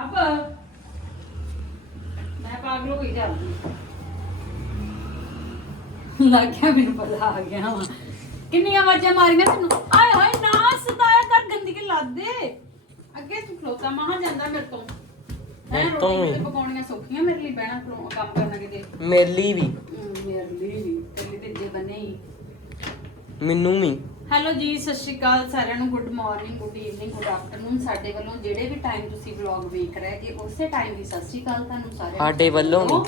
ਰੱਬ ਮੈਂ ਪਾਗਲ ਹੋ ਗਈ ਜਾਂਦੀ ਲੱਗ ਗਿਆ ਮੈਨੂੰ ਪਤਾ ਆ ਗਿਆ ਵਾ। ਕਿੰਨੀਆਂ ਆਵਾਜ਼ਾਂ ਮਾਰੀਆਂ ਤੈਨੂੰ? ਆਏ ਹਾਏ ਨਾ ਸਤਾਇਆ ਕਰ ਗੰਦਗੀ ਲੱਦ ਦੇ। ਅੱਗੇ ਤੂੰ ਖਲੋਤਾ ਮਹਾ ਜਾਂਦਾ ਮੇਰੇ ਤੋਂ। ਹੈ ਮੇਰੇ ਤੋਂ ਰੋਟੀ ਵੀ। ਕਿਤੇ ਪਕਾਉਣੀਆਂ ਸੌਖੀਆਂ ਮੇਰੇ ਲਈ ਬਹਿਣਾ ਖਲੋ ਕੰਮ ਕਰਨਾ ਕਿਤੇ। ਮੇਲੀ ਵੀ। ਹਮ, ਮੇਰੇ ਲਈ ਵੀ ਤੇਰੇ ਲਈ ਤੇ ਜੇ ਬਣੇ ਹੀ ਮੈਨੂੰ ਵੀ। ਹੈਲੋ ਜੀ ਸਤਿ ਸ਼੍ਰੀ ਅਕਾਲ ਸਾਰਿਆਂ ਨੂੰ। Good morning good evening good afternoon ਸਾਡੇ ਵੱਲੋਂ ਜਿਹੜੇ ਵੀ ਟਾਈਮ ਤੁਸੀਂ ਵਲੌਗ ਵੇਖ ਰਹੇ ਜੀ ਉਸੇ ਟਾਈਮ ਦੀ ਸਤਿ ਸ਼੍ਰੀ ਅਕਾਲ ਤੁਹਾਨੂੰ ਸਾਰਿਆਂ ਨੂੰ। ਸਾਡੇ ਵੱਲੋਂ ਵੀ।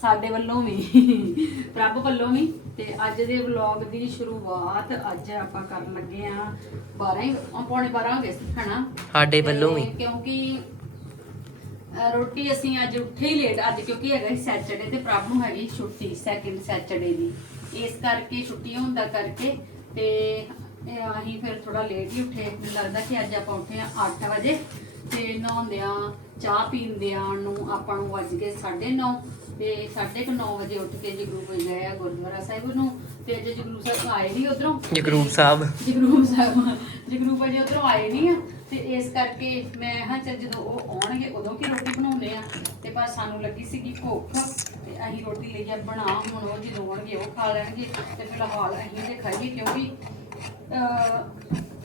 ਸਾਡੇ ਵੱਲੋਂ ਵੀ। ਪ੍ਰਭ ਵੱਲੋਂ ਵੀ। ਤੇ ਅੱਜ ਦੇ ਵਲੌਗ ਦੀ ਸ਼ੁਰੂਆਤ ਅੱਜ ਆਪਾਂ ਕਰਨ ਲੱਗੇ ਆ 12 ਹੀ ਅ, ਪੌਣੇ 12 ਹੋ ਗਏ ਹਨਾ? ਸਾਡੇ ਵੱਲੋਂ ਵੀ। ਕਿਉਂਕਿ ਰੋਟੀ ਅਸੀਂ ਅੱਜ ਉੱਠੇ ਹੀ ਲੇਟ ਅੱਜ ਕਿਉਂਕਿ ਹੈਗਾ ਸੈਚਰਡੇ ਤੇ ਪ੍ਰਭ ਨੂੰ ਹੈਗੀ ਛੁੱਟੀ ਸੈਕਿੰਡ ਸੈਚਰਡੇ ਦੀ। ਇਸ ਕਰਕੇ ਛੁੱਟੀ ਹੋਣ ਦਾ ਕਰਕੇ ਤੇ ਇਹ ਅਸੀਂ ਫਿਰ ਥੋੜਾ ਲੇਟ ਹੀ ਉੱਠੇ। ਮੈਨੂੰ ਲੱਗਦਾ ਕਿ ਅੱਜ ਆਪਾਂ ਉੱਠੇ ਆ 8 ਵਜੇ। ਤੇ ਨਹਾਉਂਦਿਆਂ ਚਾਹ ਪੀਂਦਿਆਂ ਨੂੰ ਆਪਾਂ ਨੂੰ ਵੱਜ ਗਏ 9:30 ਤੇ 9:30 ਵਜੇ ਉੱਠ ਕੇ ਜਗਰੂਪ ਗਏ ਆ ਗੁਰਦੁਆਰਾ ਸਾਹਿਬ ਨੂੰ। ਤੇ ਅੱਜ ਜਗਰੂਪ ਸਾਹਿਬ ਆਏ ਨਹੀਂ ਉਧਰੋਂ? ਜਗਰੂਪ ਸਾਹਿਬ। ਜਗਰੂਪ ਸਾਹਿਬ ਜਗਰੂਪ ਅਜੇ ਉਧਰੋਂ ਆਏ ਨਹੀਂ ਆ। ਤੇ ਇਸ ਕਰਕੇ ਮੈਂ ਹਾਂ ਚੱਲ ਜਦੋਂ ਉਹ ਆਉਣਗੇ, ਉਦੋਂ ਕੀ ਰੋਟੀ ਬਣਾਉਣੇ ਆ। ਤੇ ਬਸ ਸਾਨੂੰ ਲੱਗੀ ਸੀਗੀ ਭੁੱਖ, ਤੇ ਅਸੀਂ ਰੋਟੀ ਲਈ ਆ ਬਣਾ, ਹੁਣ ਉਹ ਜਦੋਂ ਆਉਣਗੇ, ਉਹ ਖਾ ਲੈਣਗੇ। ਤੇ ਫਿਲਹਾਲ ਅਸੀਂ ਤੇ ਖਾਈਏ ਕਿਉਂਕਿ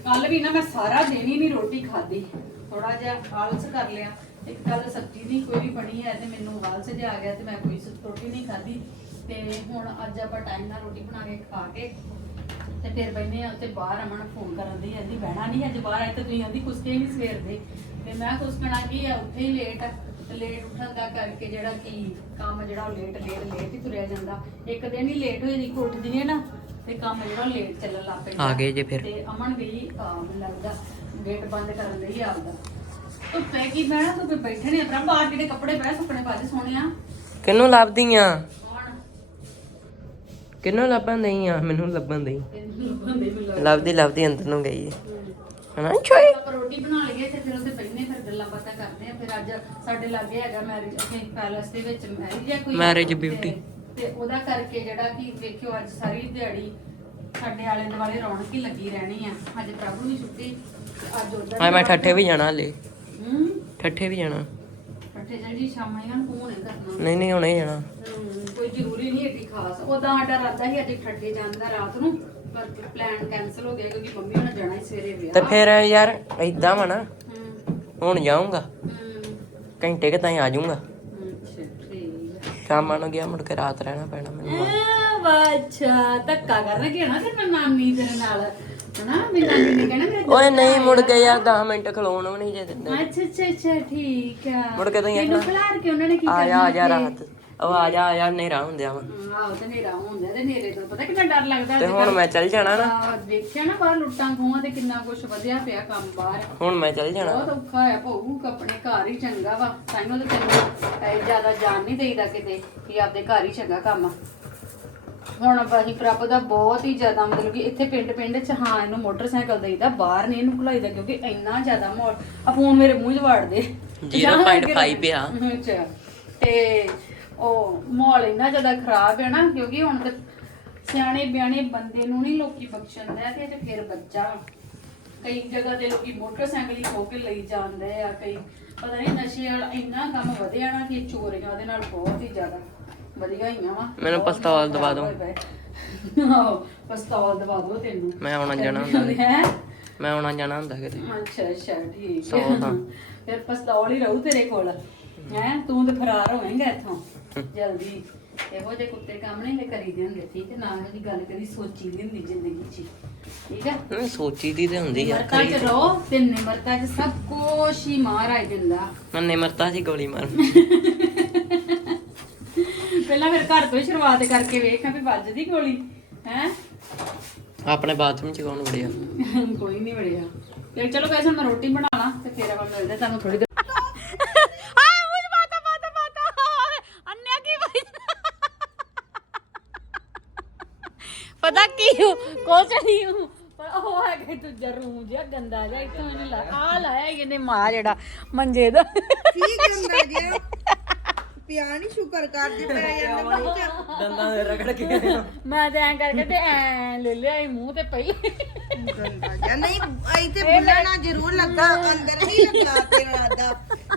ਕੱਲ ਵੀ ਨਾ ਮੈਂ ਸਾਰਾ ਦਿਨ ਹੀ ਨਹੀਂ ਰੋਟੀ ਖਾਧੀ। ਥੋੜਾ ਜਿਹਾ ਆਲਸ ਕਰ ਲਿਆ। ਇੱਕ ਕੱਲ ਸਬਜ਼ੀ ਨਹੀਂ ਕੋਈ ਵੀ ਬਣੀ ਹੈ ਤੇ ਮੈਨੂੰ ਆਲਸ ਜਿਹਾ ਆ ਗਿਆ ਤੇ ਮੈਂ ਕੋਈ ਸ- ਰੋਟੀ ਨਹੀਂ ਖਾਧੀ। ਤੇ ਹੁਣ ਅੱਜ ਆਪਾਂ ਟਾਈਮ ਨਾਲ ਰੋਟੀ ਬਣਾ ਕੇ ਖਾ ਕੇ ਤੇ ਫਿਰ ਬੈਠੇ ਆ ਉੱਤੇ ਬਾਹਰ ਅਮਨ ਫੋਨ ਕਰਨ ਦੀ ਆਂਦੀ ਬਹਿਣਾ ਨਹੀਂ ਅੱਜ ਬਾਹਰ ਆਏ ਤੇ ਤੁਸੀਂ ਆਂਦੀ ਕੁਸਕੇ ਨਹੀਂ ਸਵੇਰ ਦੇ। ਤੇ ਮੈਂ ਕੁਸਕਣਾ ਕੀ ਆ ਉੱਥੇ ਹੀ ਲੇਟ ਤੇ ਲੇਟ ਉੱਠਣ ਦਾ ਕਰਕੇ ਜਿਹੜਾ ਕੀ ਕੰਮ ਜਿਹੜਾ ਉਹ ਲੇਟ ਲੇਟ ਲੇਟ ਹੀ ਤੁਰਿਆ ਜਾਂਦਾ। ਇੱਕ ਦਿਨ ਹੀ ਲੇਟ ਹੋਈ ਦੀ ਉੱਠਦੀ ਹੈ ਨਾ ਤੇ ਕੰਮ ਜਿਹੜਾ ਲੇਟ ਚੱਲਣ ਲੱਗ ਪੈਂਦਾ। ਆ ਗਏ ਜੇ ਫਿਰ। ਤੇ ਅਮਨ ਗਈ ਆ ਮੈਨੂੰ ਲੱਗਦਾ ਗੇਟ ਬੰਦ ਕਰਨ ਲਈ ਆਪਦਾ। ਧੁੱਪੇ ਕੀ ਬਹਿਣਾ ਧੁੱਪੇ ਬੈਠੇ ਨੇ ਆਪਣਾ ਬਾਹਰ ਕਿਹੜੇ ਕੱਪੜੇ ਪਏ ਸੁੱਕਣੇ ਪਾਦੇ ਸੋਹਣੇ ਆ ਕਿੰਨੂੰ ਲੱਭਦੀਆਂ ਕਿੰਨੂੰ ਲੱਭਣ ਦਈ ਆ? ਮੈਨੂੰ ਲੱਭਣ ਦਈ ਦੇ ਲੱਭਦੀ ਲੱਭਦੀ ਅੰਦਰ ਨੂੰ ਗਈ। ਹਨਾ ਛੋਏ? ਰੋਟੀ ਬਣਾ ਲਈਏ ਤੇ ਫਿਰ ਉੱਥੇ ਬੈਠਨੇ ਫਿਰ ਗੱਲਾਂ ਬਾਤਾਂ ਕਰਦੇ ਆ ਫਿਰ ਅੱਜ ਸਾਡੇ ਲਾਗੇ ਹੈਗਾ ਮੈਰਿਜ ਉੱਥੇ ਪੈਲਸ ਦੇ ਵਿੱਚ ਮੈਰਿਜ ਹੈ ਕੋਈ। Marriage ਤੇ- beauty। ਤੇ ਉਹਦਾ ਕਰਕੇ ਜਿਹੜਾ ਕਿ ਵੇਖਿਓ ਅੱਜ ਸਾਰੀ ਦਿਹਾੜੀ ਸਾਡੇ ਆਲੇ ਦੁਆਲੇ ਰੌਣਕ ਹੀ ਲੱਗੀ ਰਹਿਣੀ ਆ। ਅੱਜ ਪ੍ਰਭੂ ਵੀ ਛੁੱਟੀ ਤੇ ਅੱਜ ਉਧਰ ਆ ਮੈਂ ਠੱਠੇ ਵੀ ਜਾਣਾ ਹਲੇ। ਹੂੰ? ਠੱਠੇ ਵੀ ਜਾਣਾ। ਸ਼ਾਮਾਂ ਇਹਨਾਂ ਨੂੰ। ਕਰਨਾ ਨਹੀਂ ਨਹੀਂ ਹੁਣੇ ਜਾਣਾ। ਹਮ, ਕੋਈ ਜ਼ਰੂਰੀ ਨਹੀਂ ਏਡੀ ਖਾਸ। ਉਹਦਾ ਸਾਡਾ ਰਾਦਾ ਸੀ ਅੱਜ ਠੱਡੇ ਜਾਣ ਦਾ ਰਾਤ ਨੂੰ ਪਰ ਪਲਾਨ ਕੈਨਸਲ ਹੋ ਗਿਆ ਕਿਉਂਕਿ ਮੰਮੀ ਹੋਣਾ ਜਾਣਾ ਸੀ ਸਵੇਰੇ ਵਿਆਹ। ਤੇ ਫਿਰ ਯਾਰ ਏਦਾਂ ਵਾ ਨਾ ਹਮ, ਹੁਣ ਜਾਊਂਗਾ। ਹਮ, ਘੰਟੇ ਕੁ ਤਾਈਂ ਆ ਜਾਊਂਗਾ। ਅੱਛਾ ਠੀਕ ਹੈ ਸ਼ਾਮਾਂ ਨੂੰ ਗਿਆ ਮੁੜ ਕੇ ਰਾਤ ਰਹਿਣਾ ਪੈਣਾ ਮੈਨੂੰ। ਅੱਛਾ ਧੱਕਾ ਕਰਨ ਕਿ ਨਾ ਫਿਰ ਮੈਂ ਨਾਨੀ ਤੇਰੇ ਨਾਲ? ਹਨਾ ਮੇਰੀ ਨਾਨੀ ਨੇ ਕਹਿਣਾ ਮੇਰੇ ਓਏ ਨਹੀਂ ਮੁੜ ਕੇ ਯਾਰ 10 ਮਿੰਟ ਖਲੋਣ ਵੀ ਨਹੀਂ ਜੇ ਦਿੰਦੇ। ਅੱਛਾ ਅੱਛਾ ਅੱਛਾ ਠੀਕ ਆ। ਮੁੜ ਕੇ ਤੁਸੀਂ ਮੈਨੂੰ ਆਖਣਾ, ਖਿਲਾਰ ਕੇ ਉਹਨਾਂ ਨੇ ਕੀ ਆ ਜਾ ਆ ਜਾ? ਰਾਤ। ਉਹ ਆ ਜਾ ਆ ਜਾ ਹਨੇਰਾ ਹੁੰਦਿਆ ਵਾ। ਆਹੋ ਤੇ ਨੇਰਾ ਹੁੰਦਾ ਤੇ ਨੇਰੇ ਤੋਂ ਪਤਾ ਕਿੰਨਾ ਡਰ ਲੱਗਦਾ ਤੇ ਹੁਣ ਮੈਂ ਚੱਲ ਜਾਣਾ ਨਾ। ਆਹ, ਦੇਖਿਆ ਨਾ ਬਾਹਰ ਲੁੱਟਾਂ ਖੋਹਾਂ ਤੇ ਕਿੰਨਾ ਕੁਝ ਵਧਿਆ ਪਿਆ ਕੰਮ ਬਾਹਰ। ਹੁਣ ਮੈਂ ਚੱਲ ਜਾਣਾ। ਬਹੁਤ ਔਖਾ ਹੈ ਭਾਊ ਆਪਣੇ ਘਰ ਹੀ ਚੰਗਾ ਵਾ। ਤਾਈਓ ਤੇ ਤੈਨੂੰ ਜ਼ਿਆਦਾ ਜਾਣ ਨਹੀਂ ਦੇਈਦਾ ਕਿਤੇ ਕਿ ਆਪਦੇ ਘਰ ਹੀ ਚੰਗਾ ਕੰਮ ਆ। ਹੁਣ ਬਾਹੀ ਪ੍ਰਭ ਦਾ ਬਹੁਤ ਹੀ ਜ਼ਿਆਦਾ ਮਤਲਬ ਕਿ ਇੱਥੇ ਪਿੰਡ ਪਿੰਡ ਚ ਹਾਂ ਇਹਨੂੰ ਮੋਟਰਸਾਈਕਲ ਦੇਈਦਾ ਬਾਹਰ ਨਹੀਂ ਇਹਨੂੰ ਖੁਲਾਈਦਾ ਕਿਉਂਕਿ ਇੰਨਾ ਜ਼ਿਆਦਾ ਮਾਹੌਲ ਆ ਫੋਨ ਮੇਰੇ ਮੂੰਹ 'ਚ ਵਾੜਦੇ। 0.5 ਆ। ਅੱਛਾ। ਤੇ ਉਹ ਮਾਹੌਲ ਇੰਨਾ ਜ਼ਿਆਦਾ ਖਰਾਬ ਹੈ ਨਾ ਕਿਉਂਕਿ ਹੁਣ ਤੇ ਸਿਆਣੇ ਬਿਆਣੇ ਬੰਦੇ ਨੂੰ ਨਹੀਂ ਲੋਕੀ ਬਖਸ਼ਣ ਦੇ ਤੇ ਫਿਰ ਬੱਚਾ ਕਈ ਜਗ੍ਹਾ ਤੇ ਲੋਕੀ ਮੋਟਰਸਾਈਕਲ ਹੀ ਖੋ ਕੇ ਲਈ ਜਾਂਦੇ ਆ ਕਈ ਪਤਾ ਨਹੀਂ ਨਸ਼ੇ ਵਾਲਾ ਇੰਨਾ ਕੰਮ ਵਧਿਆ ਨਾ ਕਿ ਚੋਰੀਆਂ ਦੇ ਨਾਲ ਬਹੁਤ ਹੀ ਜ਼ਿਆਦਾ। ਵਧੀਆ ਹੀ ਆ ਵਾ। ਮੈਨੂੰ ਪਿਸਤੌਲ ਦਵਾ ਦਿਓ। ਆਹੋ ਪਿਸਤੌਲ ਦਵਾ ਦੋ ਤੈਨੂੰ। ਮੈਂ ਆਉਣਾ ਜਾਣਾ ਹੁੰਦਾ ਹੈ? ਮੈਂ ਆਉਣਾ ਜਾਣਾ ਹੁੰਦਾ ਕਿਤੇ। ਅੱਛਾ ਅੱਛਾ ਠੀਕ ਤਾਂ। ਫਿਰ ਪਿਸਤੌਲ ਹੀ ਰਹੂ ਤੇਰੇ ਕੋਲ। ਹੈ? ਤੂੰ ਤੇ ਫਰਾਰ ਹੋਵੇਂਗਾ ਇੱਥੋਂ। ਜਲਦੀ। ਇਹੋ ਜਿਹੇ ਕੁੱਤੇ ਕੰਮ ਨਹੀਂ ਲੈ ਕਰੀ ਦੇ ਹੁੰਦੇ ਠੀਕ ਹੈ ਨਾ ਇਹੋ ਜਿਹੀ ਗੱਲ ਕਦੀ ਸੋਚੀ ਦੀ ਹੁੰਦੀ ਜ਼ਿੰਦਗੀ 'ਚ। ਠੀਕ ਹੈ ਨਹੀਂ ਸੋਚੀ ਦੀ ਤੇ ਹੁੰਦੀ ਆ ਨਿਮਰਤਾ 'ਚ ਰਹੋ ਤੇ ਨਿਮਰਤਾ 'ਚ ਸਭ ਕੁਛ ਹੀ ਮਹਾਰਾਜ ਦਿੰਦਾ ਮੈਂ ਨਿਮਰਤਾ ਸੀ ਗੋਲੀ ਮਾਰ। ਪਹਿਲਾਂ ਫਿਰ ਘਰ ਤੋਂ ਹੀ ਸ਼ੁਰੂਆਤ ਕਰਕੇ ਵੇਖਾਂ ਵੀ ਵੱਜਦੀ ਗੋਲੀ ਹੈ? ਆਪਣੇ ਬਾਥਰੂਮ ਚ ਕੌਣ ਵੜਿਆ? ਕੋਈ ਨਹੀਂ ਵੜਿਆ। ਤੇ ਚਲੋ ਗਾਇਸ ਹੁਣ ਮੈਂ ਰੋਟੀ ਬਣਾ ਲਾਂ ਤੇ ਫਿਰ ਆਪਾਂ ਮਿਲਦੇ ਤੁਹਾਨੂੰ ਥੋੜੀ ਦੇਰ। ਪਤਾ ਕੀ ਹੂੰ? ਕੁਛ ਨਹੀਂ ਹੂੰ। ਪਰ ਉਹ ਹੈ ਕਿ ਤੂੰ ਜਰੂ ਜਿਹਾ ਗੰਦਾ ਜਿਹਾ ਇੱਥੋਂ ਇਹਨੇ ਲਾ ਆ ਲਾਇਆ ਇਹਨੇ ਮਾਂ ਜਿਹੜਾ ਮੰਜੇ ਦਾ। ਕੀ ਗੰਦਾ ਜਿਹਾ? ਪਿਆ ਨਹੀਂ ਸ਼ੁਕਰ ਕਰਦੀ ਪੈ ਜਾਂਦਾ ਮੈਨੂੰ ਤੇ ਦੰਦਾਂ ਦੇ ਰਗੜ ਕੇ ਮੈਂ ਤੇ ਐਂ ਕਰਕੇ ਤੇ ਐਂ ਲੈ ਲਿਆ ਸੀ ਮੂੰਹ ਤੇ ਪਹਿਲੇ ਗੰਦਾ ਜਿਹਾ। ਨਹੀਂ ਇੱਥੇ ਬੁੱਲਣਾ ਜ਼ਰੂਰ ਲੱਗਾ ਅੰਦਰ ਨਹੀਂ ਲੱਗਾ ਤੇਰਾ ਦਾ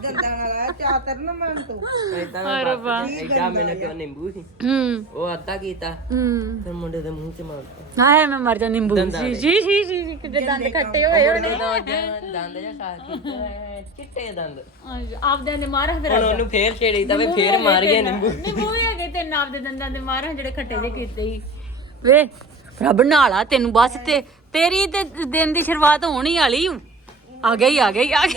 ਗੰਦਾ ਵਾਲਾ ਚਾਤਰ ਨਾ ਮਨ ਤੂੰ। ਏਦਾਂ ਦਾ ਬਸ ਏਦਾਂ ਮੈਨੂੰ ਕਿਉਂ ਨਿੰਬੂ ਸੀ? ਹੂੰ। ਉਹ ਅੱਧਾ ਕੀਤਾ ਹੂੰ। ਫਿਰ ਮੁੰਡੇ ਦੇ ਮੂੰਹ 'ਚ ਮਾਰਤਾ ਹਾਏ ਮੈਂ ਮਰ ਜਾ ਨਿੰਬੂ। ਜੀ ਜੀ ਜੀ ਜੀ ਕਿਤੇ ਦੰਦ ਖੱਟੇ ਹੋਏ ਹੋਣੇ। ਉਹਦਾ ਜਾਂ ਦੰਦ ਜਾਂ ਸਾਹ ਕੀਤਾ ਚਿੱਟੇ ਦੰਦ। ਆਪਦੇ ਦੇ ਮਾਰਾਂ ਫਿਰ ਹੁਣ ਉਹਨੂੰ ਫੇਰ ਛੇੜੀ ਤਾਂ ਵੇ ਫੇਰ ਮਾਰ ਗਿਆ ਨਿੰਬੂ। ਨਿੰਬੂ ਵੀ ਹੈਗੇ ਤੇ ਨਾਪ ਦੇ ਦੰਦਾਂ ਦੇ ਮਾਰਾਂ ਜਿਹੜੇ ਖੱਟੇ ਜੇ ਕੀਤੇ ਵੇ ਰੱਬ ਨਾਲਾ ਤੈਨੂੰ ਬਸ ਤੇ ਤੇਰੀ ਤੇ ਦਿਨ ਦੀ ਸ਼ੁਰੂਆਤ ਹੋਣੀ ਵਾਲੀ। ਊ। ਆ ਗਈ ਆ ਗਈ ਆ ਗਈ।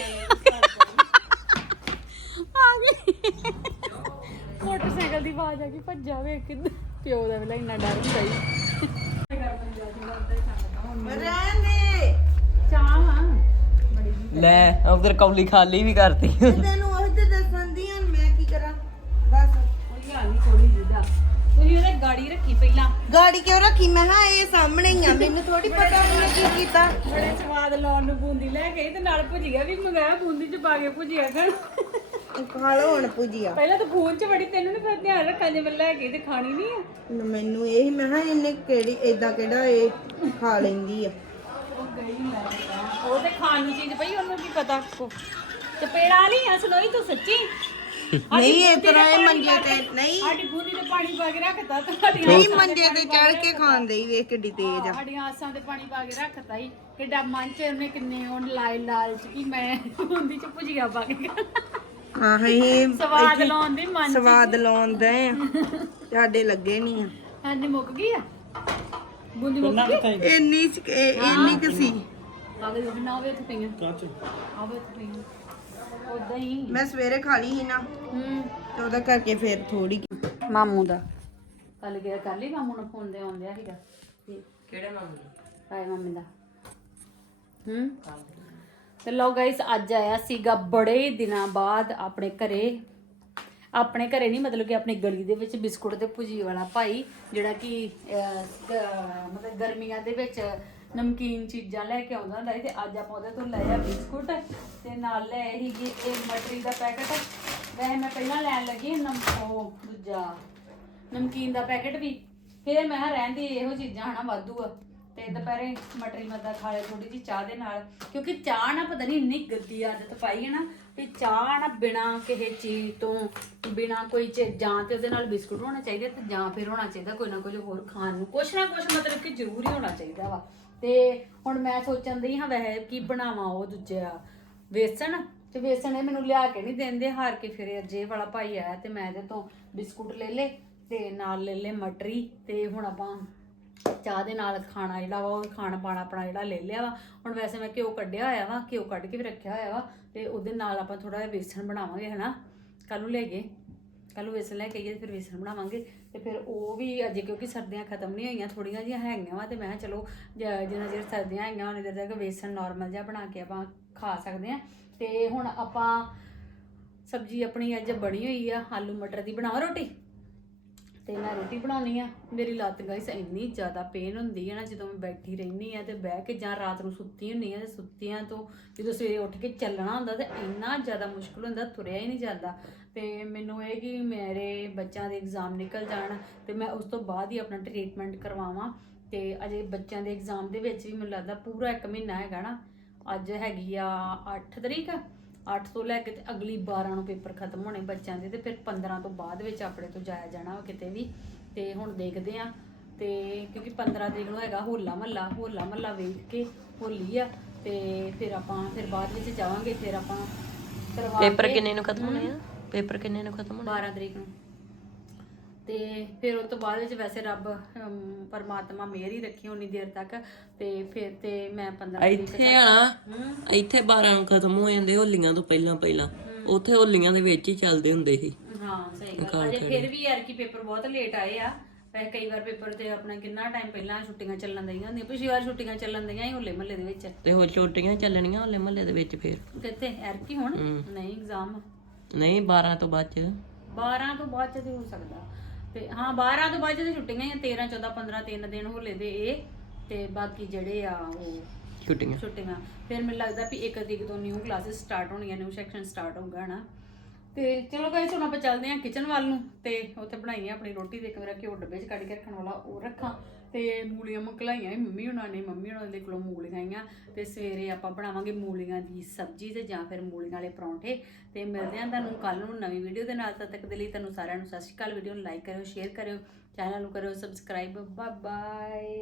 ਆ ਗਈ। ਮੋਟਰਸਾਈਕਲ ਦੀ ਆਵਾਜ਼ ਆ ਗਈ ਭੱਜਾ ਵੇ ਕਿੱਦਾਂ ਪਿਓ ਦਾ ਵੇਲਾ ਇੰਨਾ ਡਰ ਹੁੰਦਾ ਰਹਿਣ ਦੇ ਚਾਹ ਲੈ ਉਧਰ ਕੌਲੀ ਖਾਲੀ ਵੀ ਕਰਤੀ। ਤੈਨੂੰ ਉਹ ਤੇ ਦੱਸਣ ਦੀ ਮੈਂ ਕੀ ਕਰਾਂ? ਦੱਸ ਕੋਈ ਹਾਲ ਨਹੀਂ ਥੋੜੀ ਜਿਹਾ ਤੁਸੀਂ ਉਹਨੇ ਗਾੜੀ ਰੱਖੀ ਪਹਿਲਾਂ। ਗਾੜੀ ਕਿਉਂ ਰੱਖੀ? ਮੈਂ ਹਾਂ ਇਹ ਸਾਹਮਣੇ ਹੀ ਆ ਮੈਨੂੰ ਥੋੜੀ ਪਤਾ ਉਹਨੇ ਕੀ ਕੀਤਾ। ਬੜੇ ਸਵਾਦ ਲਾਉਣ ਨੂੰ ਬੂੰਦੀ ਲੈ ਗਈ ਤੇ ਨਾਲ ਭੁਜੀਆ ਵੀ ਮੰਗਾਇਆ ਬੂੰਦੀ ਚ ਪਾ ਕੇ ਭੁਜੀਆ ਖਾਣ। ਖਾ ਲਓ ਹੁਣ ਪੁਜੀਆ ਪਹਿਲਾਂ ਤਾਂ ਫੋਨ ਚ ਬੜੀ ਤੈਨੂੰ ਨਹੀਂ ਫਿਰ ਧਿਆਨ ਰੱਖਾਂ ਜੇ ਮੈਂ ਲੈ ਗਈ ਤੇ ਖਾਣੀ ਨਹੀਂ ਆ। ਮੈਨੂੰ ਇਹ ਮੈਂ ਹਾਂ ਇਹਨੇ ਕਿਹੜੀ ਏਦਾਂ ਕਿਹੜਾ ਇਹ ਖਾ ਲੈਂਦੀ ਆ। ਉਹ ਤੇ ਖਾਣ ਨੂੰ ਚੀਜ਼ ਪਈ ਉਹਨੂੰ ਕੀ ਪਤਾ? ਤੇ ਪੇੜਾ ਨਹੀਂ ਆ ਸਲੋਈ ਤੂੰ ਸੱਚੀ? ਨਹੀਂ ਇਸ ਤਰ੍ਹਾਂ ਇਹ ਮੰਜੇ ਤੇ ਨਹੀਂ। ਸਾਡੀ ਬੂੰਦੀ ਤੇ ਪਾਣੀ ਪਾ ਕੇ ਰੱਖਤਾ ਤੇ ਸਾਡੀਆਂ ਨਹੀਂ ਮੰਜੇ ਤੇ ਚੜ ਕੇ ਖਾਂਦੇ ਹੀ ਵੇਖ ਕਿੱਡੀ ਤੇਜ਼ ਆ। ਸਾਡੀਆਂ ਆਸਾਂ ਤੇ ਪਾਣੀ ਪਾ ਕੇ ਰੱਖਤਾ ਹੀ ਕਿੱਡਾ ਮਨ ਚ ਉਹਨੇ ਕਿੰਨੇ ਉਹ ਲਾਏ ਲਾਲਚ ਕਿ ਮੈਂ ਬੂੰਦੀ ਚ ਭੁਜੀਆ ਪਾ ਕੇ ਖਾਣਾ। ਹਾਂ ਇਹ ਸਵਾਦ ਲਾਉਣ ਦੀ ਮਨ ਚ ਸਵਾਦ ਲਾਉਂਦੇ ਆ। ਸਾਡੇ ਲੱਗੇ ਨਹੀਂ ਆ। ਹਾਂਜੀ ਮੁੱਕ ਗਈ ਆ? ਬੂੰਦੀ ਮੁੱਕ ਗਈ? ਇੰਨੀ ਚ- ਇਹ- ਇੰਨੀ ਕੁ ਸੀ। ਆਵੇ ਉਹ ਨਾ ਆਵੇ ਉੱਥੇ ਪਈਆਂ। ਕਾਚ ਆਵੇ ਉੱਥੇ ਪਈਆਂ। ਉਦਾਂ ਹੀ। ਮੈਂ ਸਵੇਰੇ ਖਾ ਲਈ ਸੀ ਨਾ ਹੂੰ। ਤੇ ਉਹਦਾ ਕਰਕੇ ਫਿਰ ਥੋੜੀ ਮਾਮੂ ਦਾ। ਕੱਲ ਗਿਆ ਕਰ ਲਈ ਮਾਮੂ ਨੂੰ ਫੋਨ ਦੇ ਆਉਂਦਿਆ ਸੀਗਾ। ਕਿਹੜੇ ਮੰਗਦੇ ਹਾਏ ਮੰਮੀ ਦਾ। ਹੂੰ? ਤੇ ਲਓ ਗਾਇਸ ਅੱਜ ਆਇਆ ਸੀਗਾ ਬੜੇ ਦਿਨਾਂ ਬਾਅਦ ਆਪਣੇ ਘਰੇ। ਆਪਣੇ ਘਰੇ ਨਹੀਂ, ਮਤਲਬ ਕਿ ਆਪਣੀ ਗਲੀ ਦੇ ਵਿੱਚ ਬਿਸਕੁਟ ਤੇ ਭੁਜੀ ਵਾਲਾ ਭਾਈ, ਜਿਹੜਾ ਕਿ ਮਤਲਬ ਗਰਮੀਆਂ ਦੇ ਵਿੱਚ ਨਮਕੀਨ ਚੀਜ਼ਾਂ ਲੈ ਕੇ ਆਉਂਦਾ ਹੁੰਦਾ ਸੀ ਤੇ ਅੱਜ ਆਪਾਂ ਉਹਦੇ ਤੋਂ ਲਏ ਆ ਬਿਸਕੁਟ ਤੇ ਨਾਲ ਲੈ ਸੀਗੀ ਇਹ ਮਟਰੀ ਦਾ ਪੈਕਟ। ਵੈਸੇ ਮੈਂ ਪਹਿਲਾਂ ਲੈਣ ਲੱਗੀ ਨਮ, ਉਹ ਦੂਜਾ, ਨਮਕੀਨ ਦਾ ਪੈਕਟ ਵੀ। ਫਿਰ ਮੈਂ ਕਿਹਾ ਰਹਿਣ ਦੀ, ਇਹੋ ਚੀਜ਼ਾਂ ਹਨਾ ਵਾਧੂ ਆ। ਤੇ ਦੁਪਹਿਰੇ ਮਟਰੀ ਮੱਦਾ ਖਾ ਲਿਆ ਥੋੜੀ ਜੀ ਚਾਹ ਦੇ ਨਾਲ, ਕਿਉਂਕਿ ਚਾਹ ਨਾ ਪਤਾ ਨਹੀਂ ਇੰਨੀ ਗੰਦੀ ਆਦਤ ਪਾਈ ਹੈ ਨਾ ਵੀ ਚਾਹ ਨਾ ਬਿਨਾ ਕਿਸੇ ਚੀਜ਼ ਤੋਂ, ਬਿਨਾ ਕੋਈ ਜਾਂ ਤੇ ਉਹਦੇ ਨਾਲ ਬਿਸਕੁਟ ਹੋਣਾ ਚਾਹੀਦਾ ਤੇ ਜਾਂ ਫਿਰ ਹੋਣਾ ਚਾਹੀਦਾ ਕੋਈ ਨਾ ਕੁਝ ਹੋਰ ਖਾਣ ਨੂੰ। ਕੁਛ ਨਾ ਕੁਛ ਮਤਲਬ ਕਿ ਜ਼ਰੂਰੀ ਹੋਣਾ ਚਾਹੀਦਾ ਵਾ। ਤੇ ਹੁਣ ਮੈਂ ਸੋਚਣ ਦੀ ਹਾਂ ਵੈਸੇ ਕੀ ਬਣਾਵਾਂ ਉਹ ਦੂਜਾ, ਵੇਸਣ। ਤੇ ਵੇਸਣ ਇਹ ਮੈਨੂੰ ਲਿਆ ਕੇ ਨਹੀਂ ਦਿੰਦੇ, ਹਾਰ ਕੇ ਫਿਰ ਅਜੇ ਵਾਲਾ ਭਾਈ ਆਇਆ ਤੇ ਮੈਂ ਇਹਦੇ ਤੋਂ ਬਿਸਕੁਟ ਲੈ ਲੇ ਤੇ ਨਾਲ ਲੈ ਲੇ ਮਟਰੀ ਤੇ ਹੁਣ ਆਪਾਂ ਚਾਹ ਦੇ ਨਾਲ ਖਾਣਾ ਜਿਹੜਾ ਵਾ, ਉਹ ਖਾਣ ਪਾਣਾ ਆਪਣਾ ਜਿਹੜਾ ਲੈ ਲਿਆ ਵਾ। ਹੁਣ ਵੈਸੇ ਮੈਂ ਘਿਓ ਕੱਢਿਆ ਹੋਇਆ ਵਾ, ਘਿਓ ਕੱਢ ਕੇ ਵੀ ਰੱਖਿਆ ਹੋਇਆ ਵਾ ਤੇ ਉਹਦੇ ਨਾਲ ਆਪਾਂ ਥੋੜਾ ਜਿਹਾ ਵੇਸਣ ਬਣਾਵਾਂਗੇ, ਹਨਾ? ਕੱਲ ਨੂੰ ਲੈ ਗਏ ਕੱਲ ਨੂੰ ਵੇਸਣ ਲੈ ਕੇ ਆਈਏ ਫਿਰ ਵੇਸਣ ਬਣਾਵਾਂਗੇ। ਤੇ ਫਿਰ ਉਹ ਵੀ ਅਜੇ ਕਿਉਂਕਿ ਸਰਦੀਆਂ ਖਤਮ ਨਹੀਂ ਹੋਈਆਂ ਥੋੜੀਆਂ ਜਿਹੀਆਂ ਹੈਗੀਆਂ ਵਾ ਤੇ ਮੈਂ ਕਿਹਾ ਚਲੋ ਜਿੰਨਾ ਚਿਰ ਸਰਦੀਆਂ ਹੈਗੀਆਂ, ਉਹਨਾਂ ਚਿਰ ਤੱਕ ਵੇਸਣ ਨਾਰਮਲ ਜਿਹਾ ਬਣਾ ਕੇ ਆਪਾਂ ਖਾ ਸਕਦੇ ਆ ਤੇ ਹੁਣ ਆਪਾਂ ਸਬਜ਼ੀ ਆਪਣੀ ਅੱਜ ਬਣੀ ਹੋਈ ਆ, ਆਲੂ ਮਟਰ ਦੀ। ਬਣਾਵਾਂ ਰੋਟੀ? ਤੇ ਮੈਂ ਰੋਟੀ ਬਣਾਉਣੀ ਆ। ਮੇਰੀ ਲੱਤ ਗਾਇਸ ਇੰਨੀ ਜ਼ਿਆਦਾ ਪੇਨ ਹੁੰਦੀ ਹੈ ਨਾ, ਜਦੋਂ ਮੈਂ ਬੈਠੀ ਰਹਿੰਦੀ ਆ ਤੇ ਬਹਿ ਕੇ ਜਾਂ ਰਾਤ ਨੂੰ ਸੁੱਤੀ ਹੁੰਨੀ ਆ ਤੇ ਸੁੱਤੀਆਂ ਤੋਂ ਜਦੋਂ ਸਵੇਰੇ ਉੱਠ ਕੇ ਚੱਲਣਾ ਹੁੰਦਾ ਤੇ ਇੰਨਾ ਜ਼ਿਆਦਾ ਮੁਸ਼ਕਲ ਹੁੰਦਾ, ਤੁਰਿਆ ਹੀ ਨਹੀਂ ਜਾਂਦਾ। ਤੇ ਮੈਨੂੰ ਇਹ ਕਿ ਮੇਰੇ ਬੱਚਿਆਂ ਦੇ ਐਗਜ਼ਾਮ ਨਿਕਲ ਜਾਣ ਤੇ ਮੈਂ ਉਸ ਤੋਂ ਬਾਅਦ ਹੀ ਆਪਣਾ ਟ੍ਰੀਟਮੈਂਟ ਕਰਵਾਵਾਂ ਤੇ ਅਜੇ ਬੱਚਿਆਂ ਦੇ ਐਗਜ਼ਾਮ ਦੇ ਵਿੱਚ ਵੀ ਮੈਨੂੰ ਲੱਗਦਾ ਪੂਰਾ ਇੱਕ ਮਹੀਨਾ ਹੈਗਾ ਨਾ। ਅੱਜ ਹੈਗੀ ਆ 8 ਤਰੀਕ। 8 ਤੋਂ ਲੈ ਕੇ ਤੇ ਅਗਲੀ 12 ਨੂੰ ਪੇਪਰ ਖਤਮ ਹੋਣੇ ਬੱਚਿਆਂ ਦੇ ਤੇ ਫਿਰ 15 ਤੋਂ ਬਾਅਦ ਵਿੱਚ ਆਪਣੇ ਤੋਂ ਜਾਇਆ ਜਾਣਾ ਕਿਤੇ ਵੀ। ਤੇ ਹੁਣ ਦੇਖਦੇ ਆ। ਤੇ ਕਿਉਂਕਿ 15 ਤਰੀਕ ਨੂੰ ਹੈਗਾ ਹੋਲਾ ਮਹੱਲਾ ਹੋਲਾ ਮਹੱਲਾ ਵੇਖ ਕੇ ਹੋਲੀ ਆ। ਤੇ ਫਿਰ ਆਪਾਂ ਫਿਰ ਬਾਅਦ ਵਿੱਚ ਜਾਵਾਂਗੇ ਫਿਰ ਆਪਾਂ ਕਰਵਾ ਪੇਪਰ ਕਿੰਨੇ ਨੂੰ ਖਤਮ ਹੋਣੇ ਆ? ਪੇਪਰ ਕਿੰਨੇ ਨੂੰ ਖਤਮ ਹੋਣੇ 12 ਤਰੀਕ ਨੂੰ। ਤੇ ਫਿਰ ਉਸ ਤੋਂ ਬਾਅਦ ਵਿੱਚ ਵੈਸੇ ਰੱਬ ਅਮ, ਪਰਮਾਤਮਾ ਮਿਹਰ ਹੀ ਰੱਖੀ ਉਨੀ ਦੇਰ ਤੱਕ ਤੇ ਫਿਰ ਤੇ ਮੈਂ 15 ਤਰੀਕ ਇੱਥੇ ਆਣਾ ਇੱਥੇ 12 ਨੂੰ ਖਤਮ ਹੋ ਜਾਂਦੇ ਹੋਲੀਆਂ ਤੋਂ ਪਹਿਲਾਂ ਪਹਿਲਾਂ। ਉੱਥੇ ਹੋਲੀਆਂ ਦੇ ਵਿੱਚ ਹੀ ਚੱਲਦੇ ਹੁੰਦੇ ਸੀ। ਹਾਂ ਸਹੀ ਗੱਲ। ਅਜੇ ਫਿਰ ਵੀ ਯਾਰ ਕੀ ਪੇਪਰ ਬਹੁਤ ਲੇਟ ਆਏ ਆ। ਵੈਸੇ ਕਈ ਵਾਰ ਪੇਪਰ ਤੇ ਆਪਣਾ ਕਿੰਨਾ ਟਾਈਮ ਪਹਿਲਾਂ ਛੁੱਟੀਆਂ ਚੱਲਣ ਦਈਆਂ ਹੁੰਦੀਆਂ ਪਿਛਲੀ ਵਾਰ ਛੁੱਟੀਆਂ ਚੱਲਣ ਦਈਆਂ ਹੀ ਹੋਲੇ ਮਹੱਲੇ ਦੇ ਵਿੱਚ। ਤੇ ਹੋਰ ਛੋਟੀਆਂ ਚੱਲਣੀਆਂ ਹੋਲੇ ਮਹੱਲੇ ਦੇ ਵਿੱਚ ਫੇਰ? ਕਿੱਥੇ? ਐਰ ਕੀ ਹੁਣ ਨਹੀਂ ਐਗਜ਼ਾਮ ਨਹੀਂ 12 ਤੋਂ ਬਾਅਦ ਚ? 12 ਤੋਂ ਬਾਅਦ ਚ ਤੇ ਹੋ ਸਕਦਾ। ਤੇ ਹਾਂ 12 ਤੋਂ ਬਾਅਦ ਤੇ ਛੁੱਟੀਆਂ ਹੀ ਆ, 13 14 15 ਤਿੰਨ ਦਿਨ ਹੋਲੇ ਦੇ ਇਹ ਤੇ ਬਾਕੀ ਜਿਹੜੇ ਆ ਉਹ ਛੁੱਟੀਆਂ। ਛੁੱਟੀਆਂ। ਫਿਰ ਮੈਨੂੰ ਲੱਗਦਾ ਵੀ ਇੱਕ ਤਰੀਕ ਤੋਂ ਨਿਊ ਕਲਾਸਿਸ ਸਟਾਰਟ ਹੋਣੀਆਂ ਨਿਊ ਸੈਕਸ਼ਨ ਸਟਾਰਟ ਹੋਊਗਾ ਹਨਾ? ਤੇ ਚਲੋ ਗਾਇਸ ਹੁਣ ਆਪਾਂ ਚੱਲਦੇ ਹਾਂ ਕਿਚਨ ਵੱਲ ਨੂੰ ਤੇ ਉੱਥੇ ਬਣਾਈਏ ਆਪਣੀ ਰੋਟੀ ਦੇ ਇੱਕ ਮੇਰਾ ਘਿਓ ਡੱਬੇ 'ਚ ਕੱਢ ਕੇ ਰੱਖਣ ਵਾਲਾ ਉਹ ਰੱਖਾਂ। ਤੇ ਮੂਲੀਆਂ ਮੁਕਲਾਈਆਂ ਮੰਮੀ ਉਹਨਾਂ ਨੇ, ਮੰਮੀ ਉਹਨਾਂ ਦੇ ਕੋਲੋਂ ਮੂਲੀਆਂ ਆਈਆਂ ਤੇ ਸਵੇਰੇ ਆਪਾਂ ਬਣਾਵਾਂਗੇ ਮੂਲੀਆਂ ਦੀ ਸਬਜ਼ੀ ਤੇ ਜਾਂ ਫਿਰ ਮੂਲੀਆਂ ਵਾਲੇ ਪਰੌਂਠੇ ਤੇ ਮਿਲਦੇ ਹਾਂ ਤੁਹਾਨੂੰ ਕੱਲ ਨੂੰ ਨਵੀਂ ਵੀਡੀਓ ਦੇ ਨਾਲ, ਤਦ ਤੱਕ ਦੇ ਲਈ ਤੁਹਾਨੂੰ ਸਾਰਿਆਂ ਨੂੰ ਸਤਿ ਸ਼੍ਰੀ ਅਕਾਲ। ਵੀਡੀਓ ਨੂੰ ਲਾਈਕ ਕਰਿਓ ਸ਼ੇਅਰ ਕਰਿਓ ਚੈਨਲ ਨੂੰ ਕਰਿਓ ਸਬਸਕ੍ਰਾਈਬ ਬਾਏ ਬਾਏ